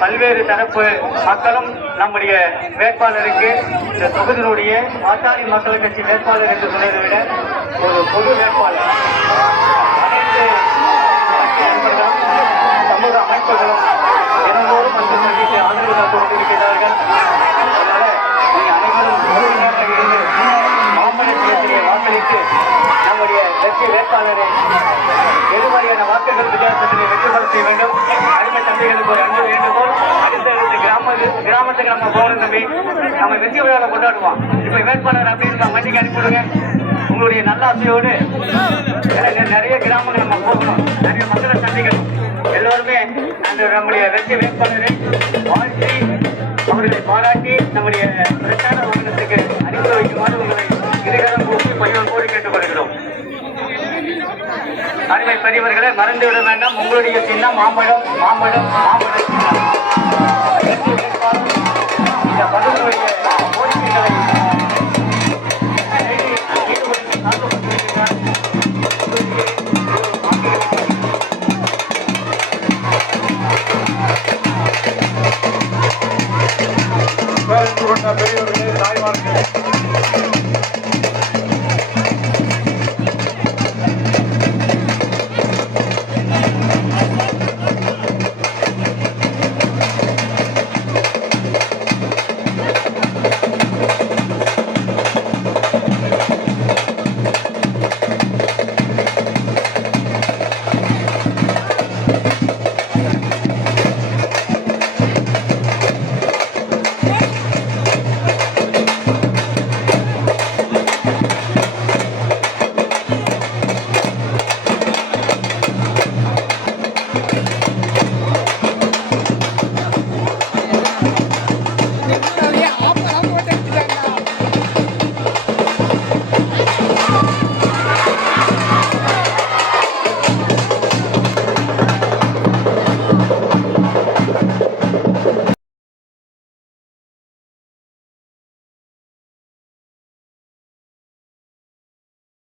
பல்வேறு தரப்பு மக்களும் நம்முடைய வேட்பாளருக்கு இந்த தொகுதியினுடைய பாட்டாளி மக்கள் கட்சி வேட்பாளர் என்று சொன்னதை விட ஒரு பொது வேட்பாளர் அனைத்து நண்பர்களும் சமூக அமைப்புகளும் தினந்தோறும் வந்து சந்தித்து ஆதரவு தந்து கொண்டிருக்கிறார்கள். அதனால நீங்க அனைவரும் உறுதியாக இருந்து மாம்பழத்திலே வாக்களித்து நம்முடைய வெற்றி வேட்பாளரை எதிர்மறையான வாக்குகள் வித்தியாசத்திலே வெற்றி பெற செய்ய வேண்டும். அடிமை தம்பிகளுக்கு ஒரு அன்பு வேண்டுகோள். அடுத்த கிராமத்துக்கு நம்ம போகணும் தம்பி, நம்ம வெற்றி விழாவை கொண்டாடுவோம். இப்ப வேட்பாளர் அப்படின்னு மண்டிக்கு அனுப்பிவிடுங்க. உங்களுடைய நல்ல ஆசையோடு நிறைய கிராமங்கள் நம்ம போகணும், நிறைய மக்களை சந்திக்கணும். எல்லோருமே அந்த நம்முடைய வெற்றி வேட்பாளரை வாழ்த்தி அவர்களை பாராட்டி நம்முடைய பிரச்சார வாகனத்துக்கு அனுப்பி வைக்குமாறு உங்களை இருகரம் கூப்பி பையோடு கேட்டுக்கொள்கிறோம். அருமை பெரியவர்களை மறந்துவிட வேண்டாம். உங்களுடைய சின்னம் மாம்பழம், மாம்பழம், மாம்பழம் சின்னம். இந்த பதவியுடைய கோரிக்கைகளை பெரியவர்கள்